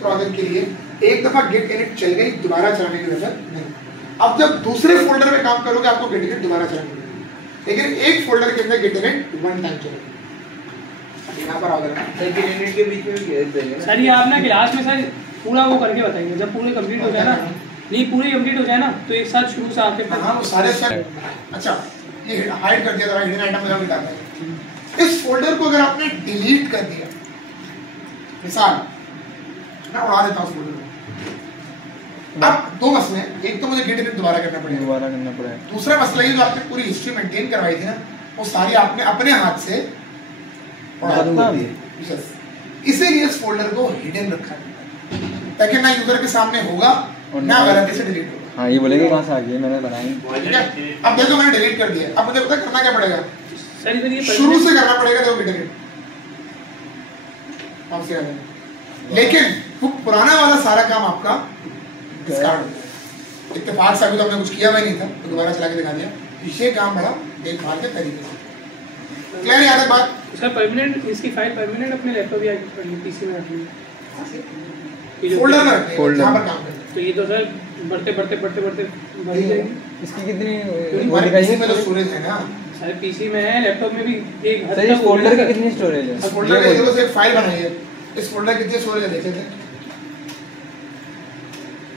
Project के लिए एक दफा गिट इनिट चल गई, दोबारा चलाने की जरूरत नहीं। अब जब दूसरे फोल्डर में काम करोगे आपको गिट इनिट दोबारा चलानी पड़ेगी, लेकिन एक फोल्डर के अंदर गिट इनिट वन टाइम चलेगी। यहाँ पर आ गया गिट इनिट के बीच में घेर देंगे सर। ये आप ना क्लास में सर पूरा वो करके बताएंगे, जब पूरे कंप्लीट हो जाए ना, नहीं पूरी कंप्लीट हो जाए ना तो एक साथ शुरू से आके हाँ वो सारे स्टेप। अच्छा ये हाइड कर दिया, जरा हिडन आइटम में मिटा दें। इस फोल्डर को अगर आपने डिलीट कर दिया, मिसाल मैं उड़ा देता हूँ फोल्डर को, अब दो मसले हैं, एक तो मुझे गिट इनिट दोबारा करना पड़ेगा, दूसरा मसला ये जो आपने पूरी हिस्ट्री मेंटेन करवाई थी ना वो सारी आपने अपने हाथ से उड़ा दी। इसीलिए इस फोल्डर को हिडन रखा है ताकि ना यूजर के सामने होगा और ना गलती से डिलीट होगा। हाँ ये बोलेंगे कहाँ से आ गई, मैंने बनाई। ठीक है, अब देखो मैंने डिलीट कर दिया, अब मुझे पता करना क्या पड़ेगा, शुरू से करना पड़ेगा। देखो डिलीट आपसे आ जाएगा, लेकिन वो पुराना वाला सारा काम आपका डिस्कार्ड हो गया। इत्तेफाक से अभी तो हमने कुछ किया हुआ नहीं था तो दोबारा चला के दिखा दिया। ये काम बड़ा देखभाल के तरीके से क्लियर याद है बात। सर परमानेंट इसकी फाइल परमानेंट अपने लैपटॉप या पीसी में रखनी है, फोल्डर में रखते हैं जहां पर काम करते हैं। तो ये तो सर बढ़ते बढ़ जाएगी। इसकी कितनी पीसी में तो स्टोरेज है ना सर, पीसी में है, लैपटॉप में भी एक हद तक। फोल्डर की कितनी स्टोरेज है? फोल्डर के देखो एक फाइल बनाई है, इस फोल्डर की कितनी स्टोरेज है देखे थे,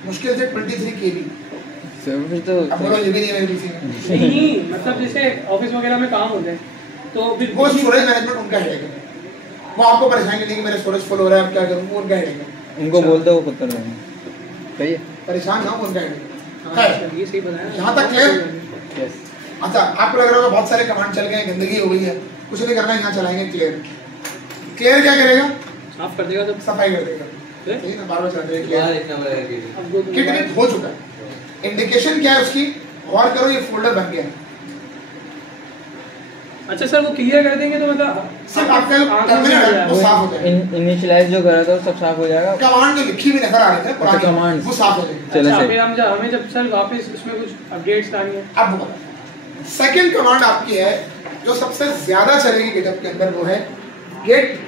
मुश्किल से 23 केबी। फिर तो अब ये भी नहीं है मेरे पीसी में। नहीं मतलब जैसे ऑफिस वगैरह में काम होता है तो फिर वो स्टोरेज मैनेजमेंट उनका हेडेक है, वो आपको परेशानी नहीं कि मेरा स्टोरेज फुल हो रहा है अब क्या करूं, वो उनका हेडेक है। उनको बोल दो वो खुद कर लेंगे, सही है, परेशान ना हो, उनका हेडेक है। ये सही बताया यहां तक क्लियर। यस। अच्छा आपको लग रहा होगा बहुत सारे कमांड चल गए, गंदगी हो गई है, कुछ नहीं करना, यहाँ चलाएंगे क्लियर। क्लियर क्या करेगा, साफ कर देगा, तो सफाई कर देगा। सही ना, बार-बार चलाते हैं क्लियर। कितने हो चुका है, इंडिकेशन क्या है उसकी, और करो ये फोल्डर बन गया। अच्छा सर वो क्लियर कर देंगे तो मतलब सब आपका टर्मिनल वो साफ हो जाएगा, इनिशियलाइज जो करा था सब साफ हो जाएगा, कमांड जो लिखी हुई नजर आ रही है पुरानी कमांड वो साफ हो जाएगी। चलो फिर हम जब हमें जब सर वापस उसमें कुछ अपडेट्स लानी है। अब वो सेकंड कमांड आपकी है जो सबसे ज्यादा चलेगी गिटहब के अंदर, वो है गेट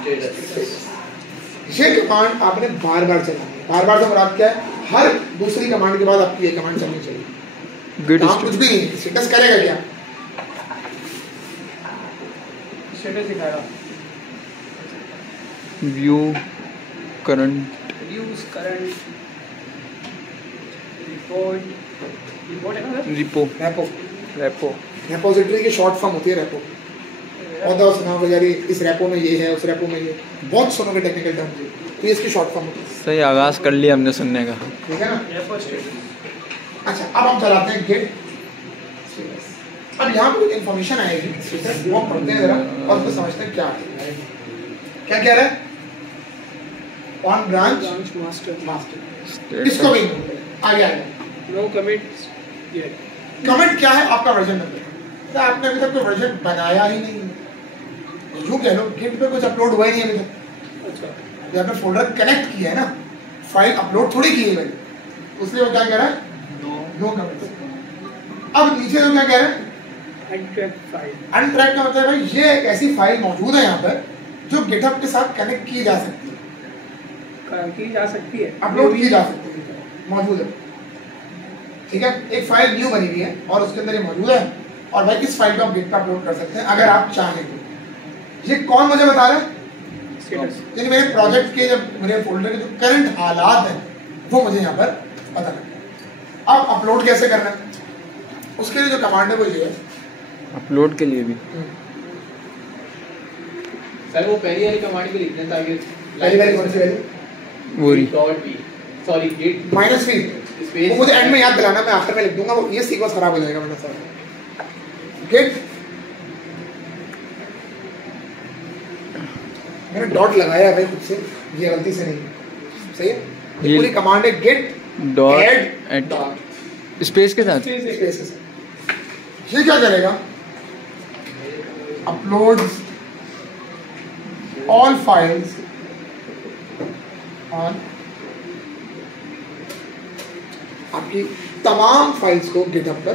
स्टेटस। ये कमांड आपने बार बार चलानी है, बार बार से मुराद क्या है, हर दूसरी कमांड के बाद आपकी ये कमांड चलनी चाहिए। काम कुछ भी नहीं, स्टेटस करेगा क्या, स्टेटस दिखाएगा, view current, views current, report है ना, रेपो रेपोजिटरी की शॉर्ट फॉर्म होती है रेपो। और तो सुना होगा यार इस रेपो में ये है, उस रेपो में ये, बहुत सुनोगे टेक्निकल टर्म्स, तो इसकी शॉर्ट फॉर्म होती है। सही आगाज कर लिया हमने सुनने का, ठीक है ना। Repo status. अच्छा अब हम चलाते हैं गेट। अब यहाँ पे इंफॉर्मेशन आएगी, वो हम पढ़ते हैं जरा और उसको समझते हैं क्या है। क्या कह रहा है, ऑन ब्रांच मास्टर, इसको भी आगे आएगा। नो कमिट्स, कमिट क्या है, आपका वर्जन नंबर। तो आपने अभी तक कोई वर्जन बनाया ही नहीं, यूं कह लो गिट पे कुछ अपलोड हुआ ही नहीं अभी तक। अच्छा जब आपने फोल्डर कनेक्ट किया है ना, फाइल अपलोड थोड़ी की है भाई, उसलिए वो क्या कह रहा है, नो कमिट। अब नीचे तो क्या कह रहा है, अनट्रैक्ड फाइल। अनट्रैक्ड का मतलब भाई ये एक ऐसी फाइल मौजूद है यहाँ पर जो गिटहब के साथ कनेक्ट की जा सकती है, अपलोड की जा सकती है, मौजूद है। ठीक है, एक फाइल न्यू बनी हुई है और उसके अंदर ये मौजूद है, और भाई इस फाइल को आप गिट पे अपलोड कर सकते हैं अगर आप चाहें तो। ये कौन मुझे बता रहा है, यानी मेरे प्रोजेक्ट के जब मेरे फोल्डर के जो करंट हालात हैं वो मुझे यहाँ पर पता लगता है। अब अपलोड कैसे करना है, उसके लिए जो कमांड है वो ये है, अपलोड के लिए भी सर वो पहली वाली कमांड भी लिखना ताकि पहली वाली कौन सी वाली, वो dot B sorry git minus -v, वो मुझे एंड में याद दिलाना, मैं आखिर में लिख दूंगा, वो ये सीक्वेंस खराब हो जाएगा मेरा सर। गेट मैंने डॉट लगाया है भाई खुद से, ये गलती से नहीं, सही है। ये पूरी कमांड है git dot add dot space के साथ, स्पेस के साथ। ये क्या करेगा, अपलोड्स ऑल फाइल्स ऑन, आपकी तमाम फाइल्स को गिटहब पर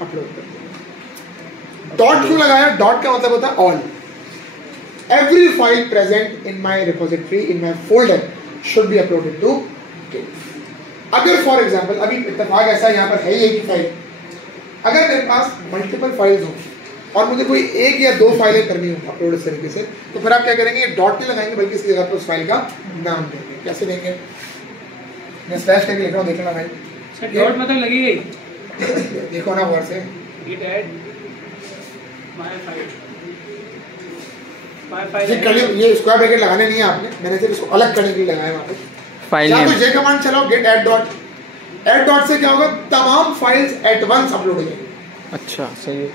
अपलोड कर। डॉट क्यों लगाया, डॉट का मतलब होता है all, every file present in my repository in my folder should be uploaded to Git. अगर फॉर एग्जाम्पल अभी इत्तेफाक ऐसा यहाँ पर है ही एक ही फाइल, अगर मेरे पास मल्टीपल फाइल्स हो और मुझे कोई एक या दो फाइलें करनी हो अपलोड इस तरीके से, तो फिर आप क्या करेंगे, डॉट नहीं लगाएंगे बल्कि इसकी जगह पर उस फाइल का नाम देंगे। कैसे देंगे, मैं स्लैश करके लिख रहा हूँ, देख लेना भाई। सर डॉट मतलब लगेगी, देखो ना वर्ड से git add my file ये कर लियो, ये स्क्वायर ब्रैकेट लगाने नहीं है आपने, मैंने सिर्फ इसको अलग करने के लिए लगाया वहाँ पे। फाइल या नेम तो ये कमांड चलाओ git add dot, add dot से क्या होगा, तमाम फाइल्स एट वंस अपलोड हो जाएंगी। अच्छा सही है।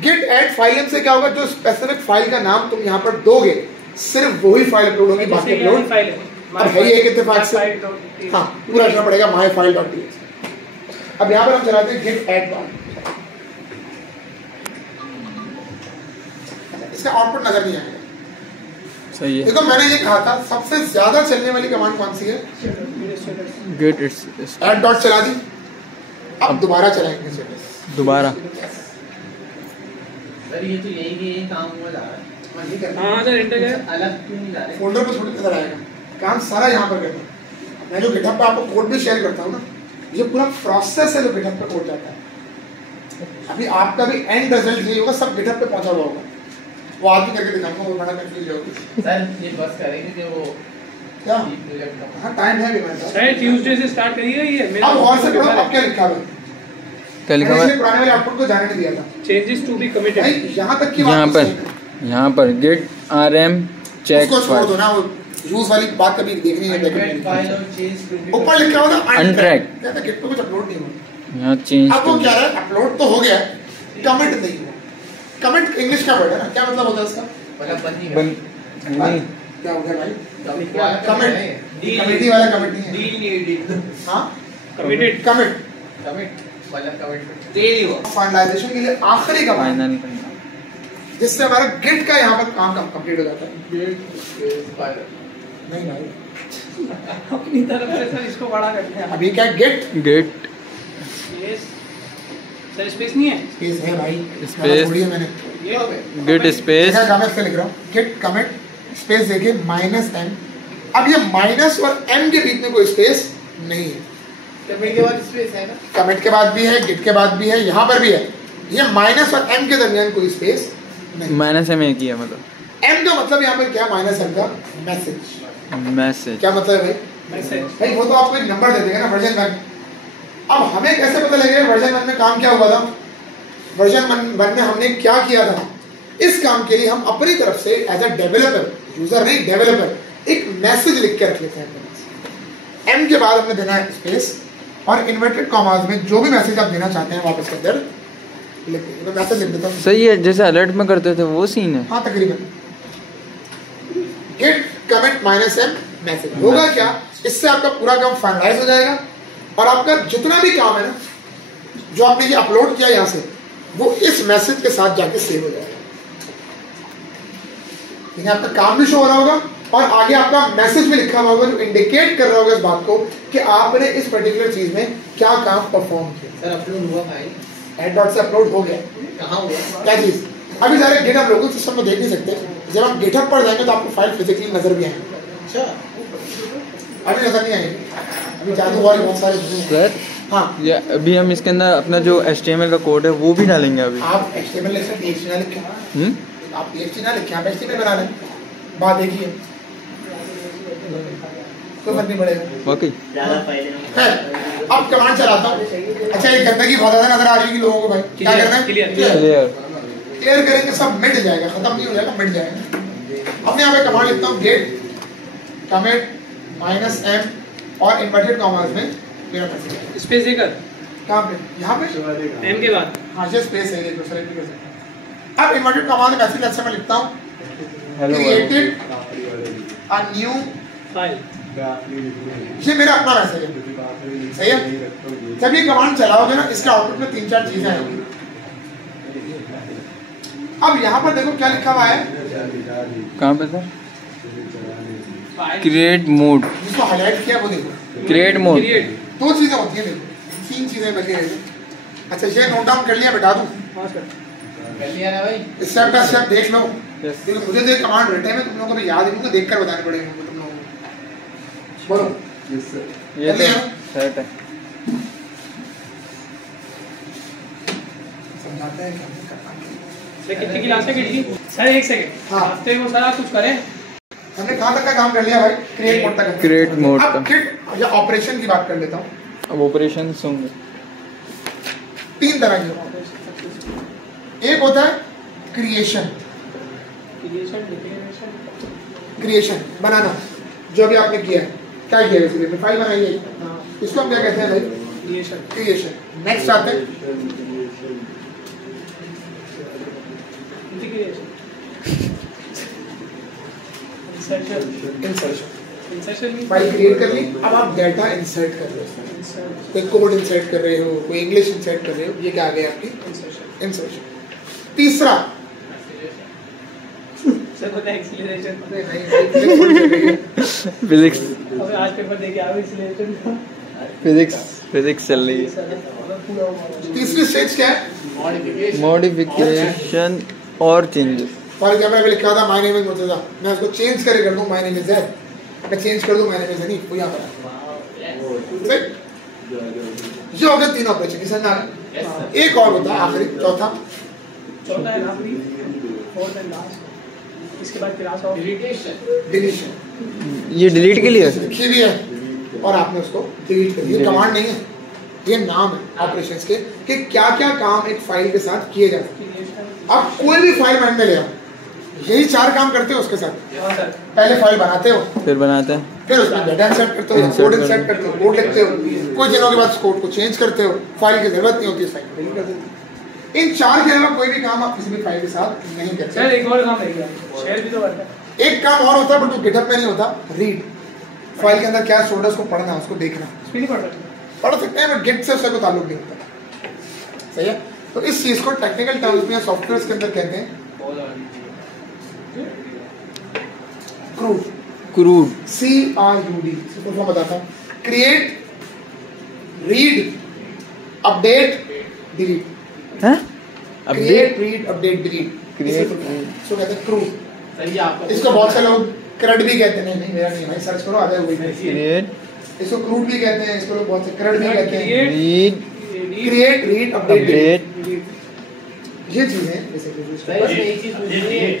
गेट ऐड फाइल नेम से क्या होगा, जो स्पेसिफिक फाइल का नाम तुम यहाँ पर दोगे सिर्फ वही फाइल अपलोड होगी, बाकी अपलोड फाइल है अब है ही एक इत्तेफाक से। हाँ पूरा लिखना पड़ेगा माय फाइल डॉट टीएक्स। अब यहाँ पर हम चलाते हैं गेट ऐड डॉट, इसका आउटपुट नजर नहीं आएगा। सही है। देखो मैंने ये कहा था सबसे ज्यादा चलने वाली कमांड कौन सी है, गेट इट्स ऐड डॉट चला दी, अब दोबारा चलाएंगे स्टेटस दोबारा। सर ये तो यही काम हुआ जा रहा है, हाँ सर एंटर है, अलग क्यों नहीं जा रहे? फोल्डर पर थोड़ी नजर आएगा, काम सारा यहाँ पर करता हूँ मैं। जो गिटहब पे आपको कोड भी शेयर करता हूँ ना, ये पूरा प्रोसेस है जो गिटहब पे कोड जाता है। अभी आपका भी एंड रिजल्ट यही होगा, सब गिटहब पे पहुंचा हुआ होगा, वो आगे करके दिखाऊंगा, वो बड़ा कंफ्यूज होगी। सर ये बस करेंगे जो वो क्या प्रोजेक्ट का। हाँ टाइम है भी मेरे पास। सर ट्यूसडे से स्टार्ट करिएगा ये। अब और से पढ़ो, अब क्या लिखा हुआ है, क्या लिखा हुआ मैंने है? पुराने वाले आउटपुट को जाने नहीं दिया था चेंजेस टू बी कमिटेड। भाई, यहाँ तक की यहाँ बात पर यहाँ पर गेट rm चेक उसको छोड़ दो ना, वो यूज वाली बात कभी देखनी है। फाइल और चेंज ऊपर लिखा हुआ था Untracked। कहता गिट पे कुछ अपलोड नहीं हुआ। यहाँ चेंज अब वो क्या है, अपलोड तो हो गया, कमिट नहीं हुआ। कमिट इंग्लिश का वर्ड है ना, क्या मतलब होता है इसका, मतलब बंद नहीं नहीं क्या हो गया भाई, कमिट कमिटी वाला कमिट नहीं है। डील नहीं डील हाँ कमिटेड कमिट कमिट मतलब कमिट तेल ही हुआ फाइनलाइजेशन के लिए आखिरी कमांड, फाइनल करना। जिससे हमारा गिट का यहाँ पर काम कंप्लीट हो जाता है। गेट फाइल नहीं भाई, अपनी तरफ से सर इसको बड़ा करते हैं। अभी क्या git git space sir space नहीं है, स्पेस है भाई, Space। थोड़ी है मैंने ये गेट स्पेस देखा, कमिट से लिख रहा हूँ, गेट कमिट स्पेस देखिए -m। अब ये माइनस और m के बीच में कोई स्पेस नहीं है। कमिट के बाद स्पेस है ना, कमिट के बाद भी है, गिट के बाद भी है, यहाँ पर भी है। ये माइनस और m के दरमियान कोई स्पेस नहीं। माइनस में एक ही है मतलब m का मतलब यहाँ पर क्या, -m का मैसेज। मैसेज। क्या मतलब है भाई, मैसेज। भाई वो तो आपको एक नंबर दे देगा ना, वर्जन 1। अब हमें कैसे पता लगेगा वर्जन 1 में काम क्या हुआ था, वर्जन 1 में हमने क्या किया था। इस काम के लिए हम अपनी तरफ से एज अ डेवलपर, यूजर नहीं डेवलपर, एक मैसेज लिख के रख लेते हैं। m के बाद हमने देना है स्पेस और इन्वर्टेड कॉमास में जो भी मैसेज आप देना चाहते हैं वापस के अंदर लिख देंगे। तो मैसेज लिख देता हूँ, सही है, जैसे अलर्ट में करते थे वो सीन है। हाँ तकरीबन। गेट कमेंट -m मैसेज होगा क्या, इससे आपका पूरा काम फाइनलाइज हो जाएगा और आपका जितना भी काम है ना, जो आपने ये अपलोड किया यहाँ से, वो इस मैसेज के साथ जाके सेव हो जाएगा। ठीक है, आपका काम भी शो हो रहा होगा और आगे आपका मैसेज भी लिखा हुआ होगा जो इंडिकेट कर रहा होगा इस बात को कि आपने इस पर्टिकुलर चीज में क्या काम परफॉर्म किया। सर अपलोड हुआ फाइल एड डॉट से अपलोड हो गया, कहाँ हुआ? क्या चीज, अभी सारे गिटहब लोगों सिस्टम में देख नहीं सकते, जब आप गिटहब पर जाएंगे तो आपको फाइल फिजिकली नजर भी आएंगे। अच्छा अभी नजर नहीं आएंगे, अभी जादू वाले बहुत सारे चीजें हैं। सर हाँ, ये अभी हम इसके अंदर अपना जो HTML का कोड है वो भी डालेंगे अभी। आप HTML लिख सकते हैं, PHP ना लिखें, आप PHP ना लिखें, आप HTML बना लें, बात एक ही है, कोई फर्क नहीं पड़ेगा। वाकई है, अब कमांड चलाता हूँ। अच्छा, ये गंदगी बहुत ज्यादा नजर आ रही है लोगों को, भाई क्या करना है, क्लियर क्लियर करेंगे, सब मिट जाएगा, खत्म नहीं हो जाएगा, मिट जाएगा। अब मैं यहाँ पे कमांड लिखता हूँ, गेट कमिट -m और इन्वर्टेड कॉमास में मेरा मैसेज स्पेस देकर कहाँ पे, यहाँ पे एम के बाद हाँ ये स्पेस है, देखो सेलेक्ट नहीं कर सकते। अब इन्वर्टेड कॉमा में मैसेज अच्छा मैं लिखता हूँ, क्रिएटेड अ न्यू फाइल। ये मेरा अपना मैसेज है, सही है। जब ये कमांड चलाओगे ना, इसके आउटपुट में 3-4 चीजें आएंगी। अब यहाँ पर देखो क्या लिखा हुआ है, कहाँ पे सर, क्रिएट मोड, जिसको हाईलाइट किया वो देखो, क्रिएट मोड। दो चीजें होती हैं, देखो 3 चीजें बची हैं। अच्छा, ये नोट डाउन कर लिया, बैठा दूं, हाँ सर कर लिया ना भाई? स्टेप बाय स्टेप देख लो, Yes. क्योंकि मुझे तो एक कमांड रटे में तुम लोगों को तो याद ही नहीं, देख कर बताने पड़ेंगे तुम लोगों को। बोलो। ये तो सेट है। समझाते हैं क्या करना है। सर कितनी की लास्ट है किट की? सर एक सेकंड। हाँ। हफ्ते को सर आप कुछ करें। हमने कहाँ तक का काम कर लिया भाई? क्रिएट मोड तक। क्रिएट मोड अब तक। किट या ऑपरेशन की बात कर लेता हूँ। अब ऑपरेशन होंगे 3 तरह के। एक होता है क्रिएशन, क्रिएशन बनाना, जो भी आपने किया है, क्या किया है इसलिए फाइल बनाई है, इसको हम क्या कहते हैं भाई? क्रिएशन। नेक्स्ट आते हैं इंसर्शन। फाइल क्रिएट कर ली, अब आप डाटा इंसर्ट कर रहे हो, कोई कोड इंसर्ट कर रहे हो, कोई इंग्लिश इंसर्ट कर रहे हो, ये क्या आ गया आपकी इंसर्शन। तीसरा फिजिक्स आज पेपर देके आओ एक्सीलरेशन। फिजिक्स चल रही है। तीसरी स्टेज क्या है? मॉडिफिकेशन और चेंजेस। फॉर एग्जाम्पल अभी लिखा था माय नेम इज मुर्तजा, मैं उसको चेंज करके कर दूं माय नेम इज जैद, मैं चेंज कर दूं माय नेम इज हनीफ, वो यहाँ पर ये हो गए 3 ऑपरेशन। इसे ना एक और होता है आखिरी, चौथा है आखिरी, फोर्थ एंड लास्ट। इसके बाद क्लास ऑफ डिलीशन। ये डिलीट के लिए लिखी भी है और आपने उसको डिलीट कर दिया। कमांड नहीं है, ये नाम है ऑपरेशंस के कि क्या क्या काम एक फाइल के साथ किए जा सकते हैं। आप कोई भी फाइल माइंड में ले आओ, यही 4 काम करते हो उसके साथ। पहले फाइल बनाते हो, फिर बनाते हैं, फिर उसमें डाटा इंसर्ट करते हो, कोड इंसर्ट करते हो, कोड लिखते हो, कुछ दिनों के बाद कोड को चेंज करते हो, फाइल की जरूरत नहीं होती, इस फाइल को डिलीट कर देते हो। इन 4 के अलावा कोई भी काम आप किसी भी फाइल के साथ नहीं करते। सर एक और काम रह गया, शेयर भी तो करता है। एक काम और होता है बट वो गिटहब में नहीं होता, रीड। फाइल के अंदर क्या स्टोर्ड है उसको पढ़ना, उसको देखना। नहीं पढ़ सकते, पढ़ सकते हैं बट गिट से उसका कोई ताल्लुक नहीं होता। सही है। तो इस चीज को टेक्निकल टर्म्स में सॉफ्टवेयर के अंदर कहते हैं CRUD. CRUD CRUD full form बताता हूँ। Create, read, update, delete. हैं? Create, read, update, delete, create, इसको कहते हैं क्रूड। सही है आपका। इसको बहुत से लोग क्रड भी कहते हैं। नहीं मेरा नहीं भाई, सर्च करो आ जाए वही। क्रिएट, इसको क्रूड भी कहते हैं, इसको लोग बहुत से क्रड भी कहते हैं। Read, create, read, update, delete, update. ये चीजें बेसिकली सर इसमें एक चीज पूछनी है,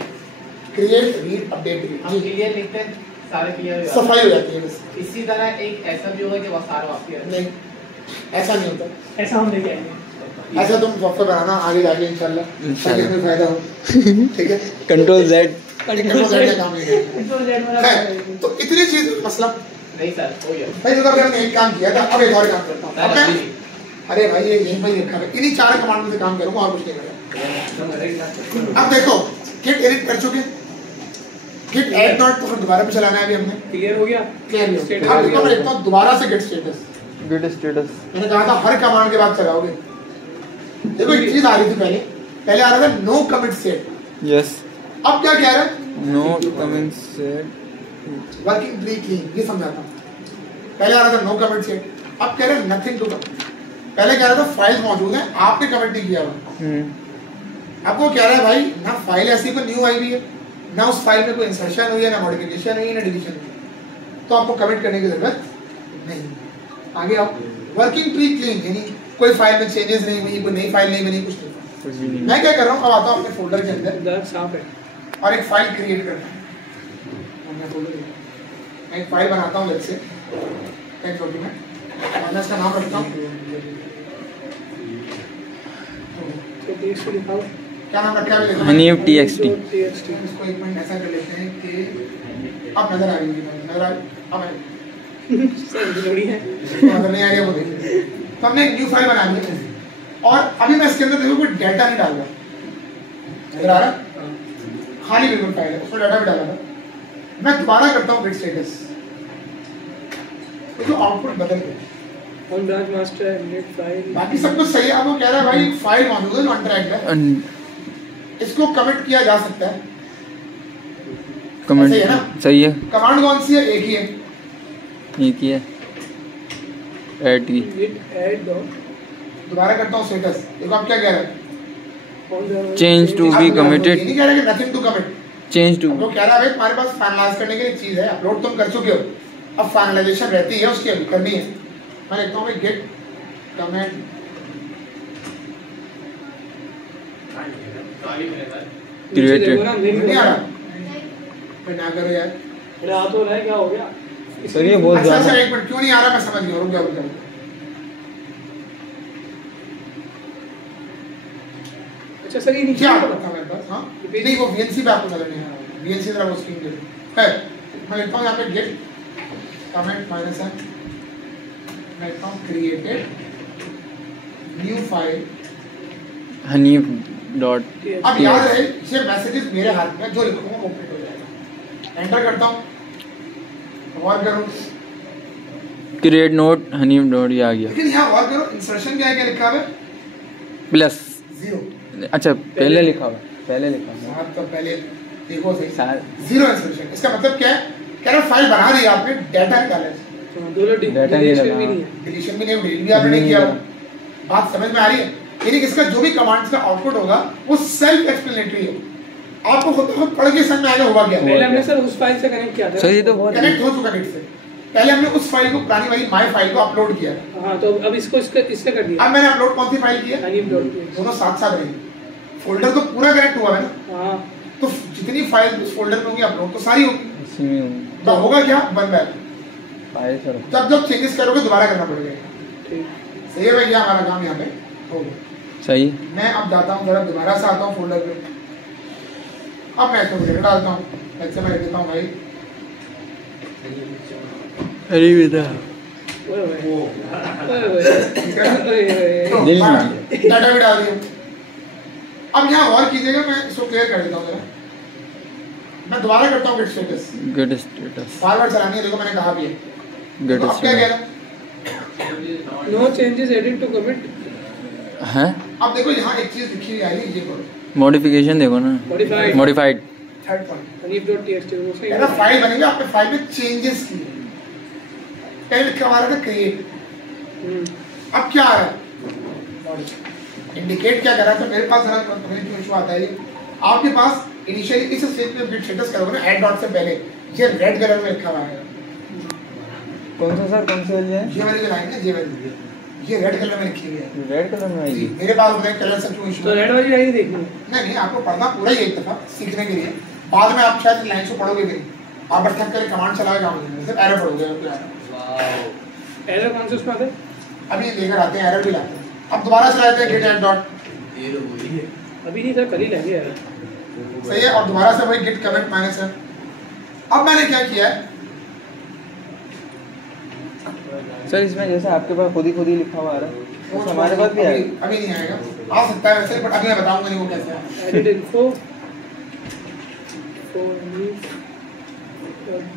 क्रिएट, रीड, अपडेट, हम डिलीट, क्लियर लिखते हैं, सारे क्लियर हो जाते सफाई हो जाती है बस। हैं। इसी तरह एक ऐसा भी होगा कि वो सारे वापस आए। नहीं ऐसा नहीं होता। ऐसा हम लेके आएंगे। ऐसा तुम सॉफ्टवेयर बनाना आगे जाके इंशाल्लाह, ताकि इसमें फायदा हो। ठीक है। Control Z। कंट्रोल Z का काम है। तो इतनी चीज मसला नहीं सर हो गया। भाई जो हमने एक काम किया था, अब एक और काम करता हूँ। अब मैं अरे भाई ये यहीं पर लिखा है, इन्हीं 4 कमांड में से काम करूंगा और कुछ नहीं करूंगा। अब देखो गिट एडिट कर चुके, गिट ऐड डॉट तो दोबारा पे चलाना है अभी हमने। क्लियर हो गया। क्लियर हो गया। अब मैं लिखता हूँ दोबारा से गिट स्टेटस। Good status. मैंने कहा था हर कमांड के बाद चलाओगे। देखो एक चीज आ रही थी पहले आ रहा था नो कमिट सेट। यस। अब क्या कह रहा है? No commit set working tree clean. ये समझाता हूँ। पहले आ रहा था नो कमिट सेट, अब कह रहे हैं नथिंग टू कमिट। पहले कह रहा था फाइल मौजूद है, आपने कमिट नहीं किया हुआ। अब वो कह रहा है भाई ना फाइल ऐसी कोई न्यू आई हुई है, ना उस फाइल में कोई इंसर्शन हुई है, ना मॉडिफिकेशन हुई है, ना डिलीशन हुई है, तो आपको कमिट करने की जरूरत नहीं। आगे आओ। वर्किंग प्री क्लीन यानी कोई फाइल में चेंजेस नहीं हुई, कोई नई फाइल नहीं बनी, कुछ नहीं। मैं क्या कर रहा हूँ, अब आता हूँ अपने फोल्डर के अंदर साफ है और एक फाइल क्रिएट करना है। मैं एक फाइल बनाता हूँ, लेट्स से टेक्स्ट डॉक्यूमेंट, मैं इसका नाम रखता हूँ, तो टेक्स्ट लिखा हो, क्या नाम रखा है? हनीफ TXT। इसको एक मिनट ऐसा कर लेते हैं कि अब नजर आ रही है, नजर आ अब जरूरी है नजर नहीं आ रही है वो देखिए। तो हमने एक न्यू फाइल बना ली और अभी मैं इसके अंदर देखो कोई डाटा नहीं डाल रहा, नजर आ रहा खाली बिल्कुल फाइल है, उसमें डाटा भी डाला था। मैं दोबारा करता हूँ गिट स्टेटस, तो आउटपुट बदल गया। On branch master net file बाकी सब कुछ सही है। अब वो कह रहा है भाई फाइल मौजूद है जो अनट्रैक्ड है, इसको कमिट किया जा सकता है। कमेंट सही है ना? सही है। कमांड कौन सी है? एक ही है, एक ही है, ऐड की। गिट ऐड डॉट, दोबारा करता हूँ स्टेटस। देखो आप क्या कह रहे हैं, चेंज टू बी कमिटेड। नहीं कह रहे कि nothing to commit, change to. वो कह रहा है भाई तुम्हारे पास फाइनलाइज करने के लिए चीज है, अपलोड तुम कर चुके हो, अब फाइनलाइजेशन रहती है उसकी, अभी करनी है। मैं लिखता हूँ गेट कमेंट क्रिएटेड। नहीं आ रहा, फिर ना करो यार। मेरा हाथ हो रहा है, क्या हो गया? सर ये बहुत अच्छा ज़्यादा। एक मिनट, क्यों नहीं आ रहा मैं समझ गया, रुक जाओ। अच्छा सर ये नीचे क्या क्या था मेरे पास? हाँ नहीं, वो VNC पे आपको नजर नहीं आ रहा, VNC तरह वो स्क्रीन गेट है। मैं लिखता हूँ यहाँ पे गेट कमेंट माइनस है, मैं लिखता हूँ created new file Honey dot. अब याद रहे ये मैसेजेस मेरे हाथ में, जो लिखूंगा वो प्रिंट हो जाएगा। एंटर करता हूँ और करूँ, क्रिएट नोट हनी डॉट, ये आ गया। लेकिन यहाँ और करो, इंसर्शन क्या है, क्या लिखा है? प्लस। 0। अच्छा पहले लिखा हुआ, पहले लिखा हुआ। हाँ तो पहले देखो सही, सार- 0 इंसर्शन। इसका मतलब क्या है? कह रहा फाइल बना दी आपने, डाटा निकाला है, डाटा नहीं डिलीशन लगा। भी नहीं है। डिलीशन भी नहीं, डिलीट भी आपने नहीं किया हुआ। बात समझ में आ रही है? यानी कि इसका जो भी कमांड्स का आउटपुट होगा वो सेल्फ एक्सप्लेनेटरी है, आपको खुद खुद पढ़ के समझ में आएगा हुआ क्या। पहले हमने सर उस फाइल से कनेक्ट किया था। सर ये तो बहुत कनेक्ट हो चुका नेट से, पहले हमने उस फाइल को, पुरानी वाली माय फाइल को अपलोड किया। हाँ तो अब इसको इससे कर दिया। अब मैंने अपलोड कौन सी फाइल की है? haniff.txt। दोनों साथ साथ रहेंगे, फोल्डर तो पूरा कनेक्ट हुआ है ना, हाँ तो जितनी फाइल उस फोल्डर में होंगी अपलोड तो सारी होगी। इसी में हूँ। तो होगा क्या, बन बैक। फाइल सर जब जब चेंजेस करोगे दोबारा करना पड़ेगा। ठीक। सही है भैया, हमारा काम यहाँ पे हो गया। सही। मैं अब जाता हूँ जरा, दोबारा से आता हूँ फोल्डर पे। अब मैं इसको डेटा डालता हूँ, ऐसे मैं देता हूँ भाई अरे बेटा ओए ओए वो ओए ओए। तो दिल हाँ, में। डाटा भी डाल दिया। अब यहाँ और कीजिएगा, मैं इसको क्लियर कर देता हूँ जरा। मैं दोबारा करता हूँ गेट स्टेटस, गुड स्टेटस। बार बार चलानी है, देखो मैंने कहा भी है। गुड तो अब क्या कह रहा है? No changes added to commit है। अब देखो यहाँ एक चीज लिखी हुई आई है, ये करो मॉडिफिकेशन देखो ना, modified modified. Third point. haniff.txt वो सही कह रहा फाइल बनेगी, आपने फाइल में चेंजेस किए, पहले लिखा हमारा था क्रिएट, अब क्या आ रहा है? इंडिकेट क्या कर रहा था? मेरे पास जरा क्यों इशू आता है ये, आपके पास इनिशियली इस स्टेज पे गेट स्टेटस करोगे ना, ऐड डॉट से पहले ये रेड कलर में लिखा हुआ है। कौन सा सर, कौन सी वाली है? ये वाली जो लाइन है, ये वाली, ये रेड कलर में लिखी हुई है। रेड कलर में जी, आएगी। मेरे पास ब्लैक कलर से क्यों इशू तो रेड वाली लाइन देखनी है। नहीं, आपको पढ़ना पूरा ही एक दफा सीखने के लिए, बाद में आप शायद लाइन से पढ़ोगे भी नहीं, आप बस थक कर कमांड चलाएगा, सिर्फ एरर पढ़ोगे। एरर कौन से उसमें आते हैं? अभी लेकर आते हैं, एरर भी लाते हैं। अब दोबारा चलाते हैं गेट ऐड डॉट, अभी नहीं सर, कल ही लेंगे यार। सही है, और दोबारा से वही गेट कमेंट माइनस है। अब मैंने क्या किया है, सर इसमें जैसे आपके पास खुद ही लिखा हुआ आ रहा है, वैसे हमारे पास भी आएगा। अभी नहीं आएगा, आ सकता है वैसे, बट अभी मैं बताऊंगा नहीं वो कैसे है। एडिट इन्फो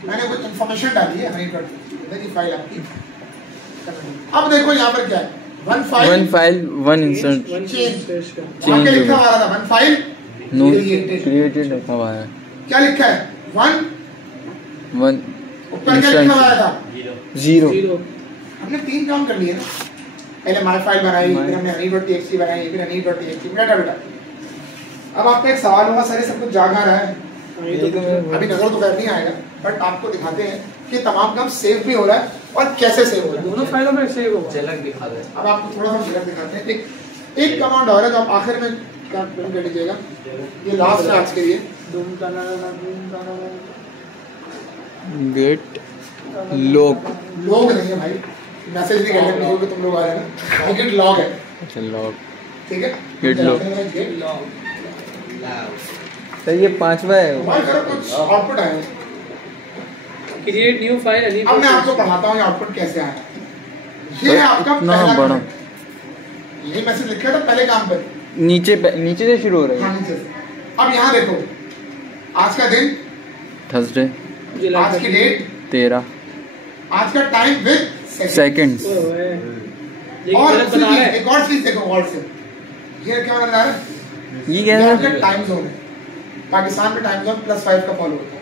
मैंने कुछ इन्फॉर्मेशन डाली है हनी डॉट की फाइल आपकी। अब देखो यहाँ पर क्या है, वन फाइल वन इंसर्ट वहाँ क्या लिखा हुआ था? One file no created. Created लिखा हुआ है। क्या लिखा है? वन ऊपर क्या लिखा हुआ था? जीरो। हमने 3 काम कर लिए ना, पहले माय फाइल बनाई, फिर हमने hani.txt बनाई, फिर hani.txt बेटा बेटा। अब आपका एक सवाल होगा, सर ये सब कुछ जाग आ रहा है, अभी नजर तो कर नहीं आएगा, बट आपको दिखाते हैं कि तमाम काम सेव भी हो रहा है और कैसे सेव हो रहा है। दोनों फाइलों में सेव होगा। झलक दिखा दे। अब आपको थोड़ा सा झलक दिखाते हैं। एक कमांड और है जो आप आखिर में कर लीजिएगा, ये लास्ट है आज के लिए। Get log. लोग नहीं है भाई, मैसेज नहीं करने नहीं होगा, तुम लोग आ रहे हैं ना, गेट लॉग है, अच्छा लॉग। ठीक है, Get log। Get log. Sir ये 5वां है। हमारे घर कुछ आउटपुट आया है। क्रिएट न्यू फाइल अब मैं आपको पढ़ाता हूँ ये आउटपुट कैसे आया है। ये है आपका इतना पहला बड़ा। कमेंट। ये मैसेज लिखा था पहले काम पे, नीचे से शुरू हो रहा हाँ है। नीचे से। अब यहाँ देखो, आज का दिन, थर्सडे, आज की डेट, 13 आज का टाइम विद सेकंड्स। और एक और चीज देखो गौर से, ये क्या बता रहा है? ये क्या ये है? आपका टाइम जोन है, पाकिस्तान में टाइम जोन +5 का फॉलो होता है।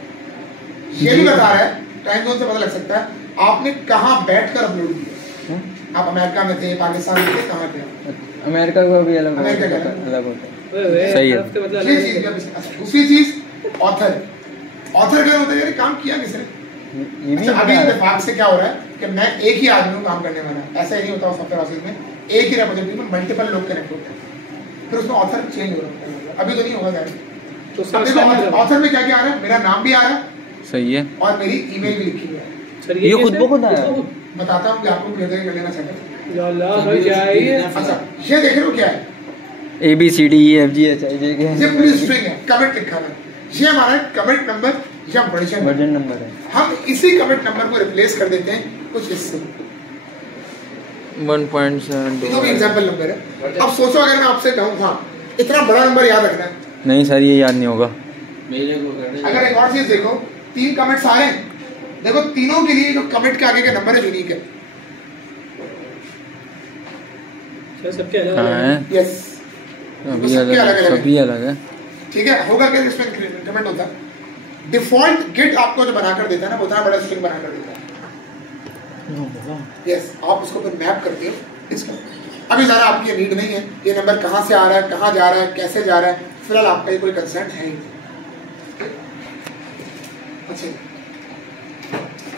ये भी बता रहा है, टाइम जोन से पता लग सकता है आपने कहाँ बैठकर अपलोड किया। आप अमेरिका में थे, पाकिस्तान में थे, कहाँ थे? अमेरिका का भी अलग अमेरिका का अलग होता है। सही है। मतलब ये चीज। दूसरी चीज, ऑथर ऑथर का होता है यार काम किया किसने। ये भी अच्छा, अभी होता है। इत्तेफाक से क्या हो रहा है कि मैं एक ही आदमी हूँ काम करने वाला, ऐसा ही नहीं होता सॉफ्टवेयर हाउसेज में, एक ही रिप्रेजेंटेटिव में मल्टीपल लोग कनेक्ट होते हैं, फिर उसमें ऑथर चेंज हो रहा है। अभी तो नहीं होगा यार। तो अब देखो ऑथर में क्या क्या आ रहा है, मेरा नाम भी आ रहा है सही है। और मेरी ईमेल भी लिखी हुई है। सर ये खुद कैसे? ब खुद आया? बताता हूँ कि आपको भेज कर लेना चाहिए। या अल्लाह भाई क्या है ये? अच्छा ये देख रहे हो क्या है, ABCDEFGH ये पूरी स्ट्रिंग है, कमिट लिखा हुआ है, ये हमारा है कमिट नंबर या वर्जन। वर्जन नंबर है। हम इसी कमिट नंबर को रिप्लेस कर देते हैं कुछ इससे, 1.7 ये तो भी एग्जांपल नंबर है। अब सोचो अगर मैं आपसे कहूँ हाँ इतना बड़ा नंबर याद रखना है, नहीं सर ये याद नहीं होगा। अगर एक और चीज देखो, 3 कमिट्स आ रहे हैं, देखो तीनों के लिए जो कमिट के आगे का नंबर है यूनिक है। सर सबके अलग हाँ अलग है। यस सभी अलग है, सभी अलग है। ठीक है, होगा क्या इसमें कमेंट होता है, डिफॉल्ट गिट आपको जो बनाकर देता है ना, वो उतना बड़ा स्ट्रिंग बनाकर देता है। यस आप उसको फिर मैप करते हो इसको। अभी ज़्यादा आपकी ये नीड नहीं है, ये नंबर कहाँ से आ रहा है, कहाँ जा रहा है, कैसे जा रहा है, फिलहाल आपका ये कोई कंसर्न है ही नहीं। अच्छा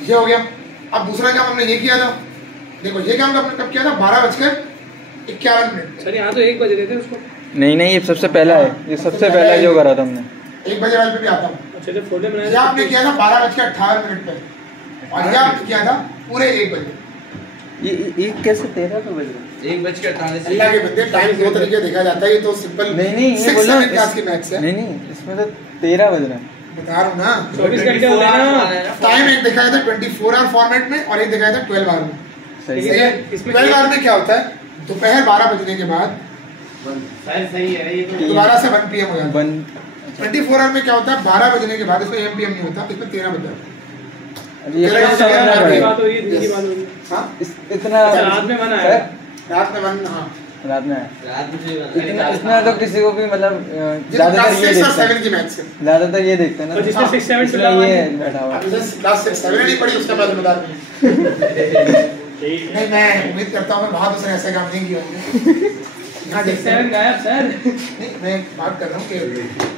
ये हो गया। अब दूसरा काम हमने ये किया था, देखो ये काम हमने कब किया था, 12:11 सर यहाँ तो 1 बज रहे थे उसको। नहीं नहीं ये सबसे पहला है, ये सबसे पहला जो करा था हमने। 1 बजे वाले पे भी आता हूँ। अच्छा जब फोल्डर बनाया ये आपने किया था 12:18 पे, और ये आपने किया था पूरे 1 बजे। ये कैसे 13 पे बज रहा? 1:48 अल्लाह के बंदे टाइम 2 तरीके देखा जाता है, ये तो सिंपल नहीं ये 6 बोलो 7 क्लास की मैथ्स है। नहीं इसमें तो 13 बज रहा है। बता रहा हूँ ना, 24 घंटे होते हैं ना। टाइम एक दिखाया था 24 आवर फॉर्मेट में और एक दिखाया था 12 आवर में। सही सही है। इसमें 12 आवर में क्या होता है, दोपहर 12 बजने के बाद सर सही है ये तो। दोबारा से 1 PM हो जाता है। वन 24 आवर में क्या होता है, 12 बजने के बाद, इसमें AM PM नहीं होता, इसमें 13 बज जाता है। ये तेरह तो घंटे समझना बाद पड़ेगा। बात होगी, दिन की Yes. बात होगी। हाँ इतना अच्छा, रात में मन आया। सर, रात में 1 हाँ रात में रात में से इतना तो किसी को भी मतलब ज्यादातर क्लास ये 6 और देखते 7 हैं, की मैथ्स है। ज्यादातर ये देखते हैं ना। और जिसमें 6 7 इसलिए ये बैठा हुआ अब जैसे क्लास 6 7 नहीं पढ़ी उसका बाद बता नहीं। नहीं मैं उम्मीद करता हूँ मैं वहाँ दूसरे ऐसे काम नहीं किए होंगे। यहाँ 6 देखते हैं। 7 गायब सर। नहीं मैं बात कर रहा हूँ कि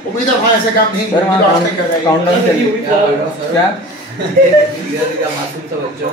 उम्मीद है वहाँ ऐसे काम नहीं किए सर होंगे, वहाँ तो आज तक कर रहे हैं। काउंटडाउन सर, ये चल हुई तो- क्या मासूम सा बच्चा